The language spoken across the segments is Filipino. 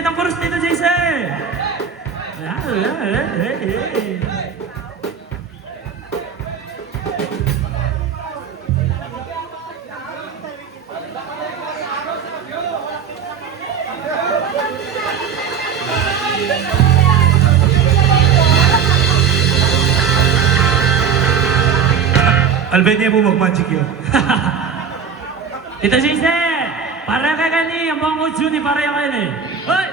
Ang chorus nito, Jason! Albania mo mag-magic yun. Tito Jason! Para ka gani, ang bangko Juni, para ka gani. Hoy!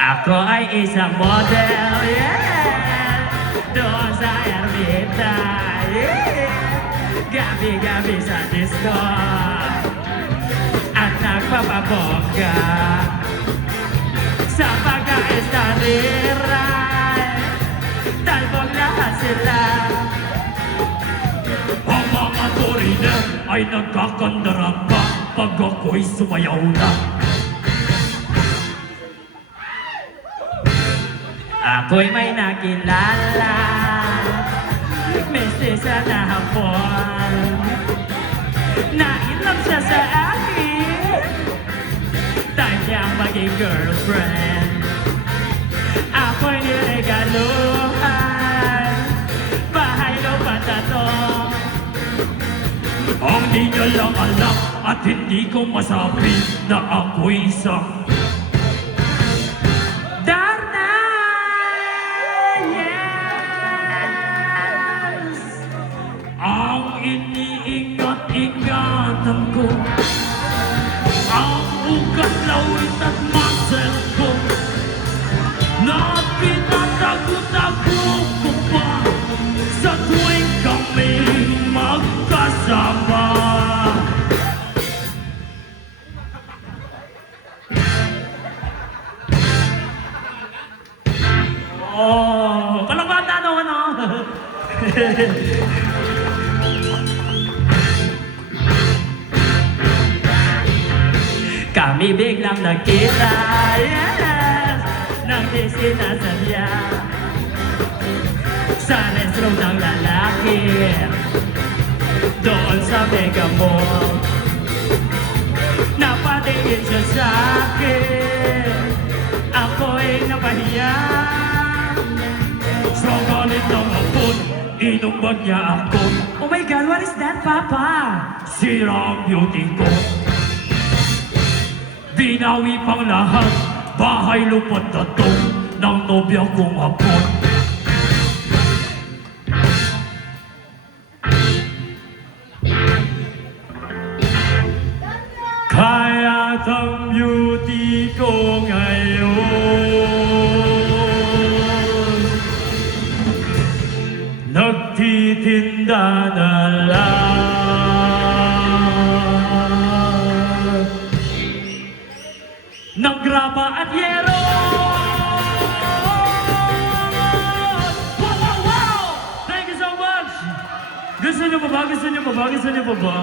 Ako ay isang model, yeah! Doon sa Ermita, yeah! Gabi-gabi sa disco at nagpapabongga sa pagka-estadiray, talbog lahat sila. Ang mga foreigner ay nagkakandaran pa pag ako'y sumayaw na. Ako'y may nakilala, mestisa na hapon. Nainlove siya sa akin, time niyang maging girlfriend. Ako'y niregaluhan, bahay lupa tato. Ang di niya lang alam at hindi ko masabi na ako'y isang Darna! Yes! Ang iniingat-ingatan ko, ang ugat, lawit at muscle ko, na pinatago-tago ko pa sa tuwing kami magkasama. Oh, palabata no, ano? Kami biglang nagkita, yes, nang di sinasadya sa restroom ng lalaki doon sa Mega Mall. Napatingin siya sa akin, ako'y napahiya. So galit ng hapon, inumbag niya ako. Oh my God, what is that, Papa? Sira ang beauty ko. Binawi pang lahat, bahay lupa't tatong ng nobya kong hapon. Kaya't ang beauty ko ngayon nagtitinda na lang ng graba at yero. Wow, wow, wow! Thank you so much! Gusto niyo pa ba? Gusto niyo pa ba? Gusto niyo pa ba?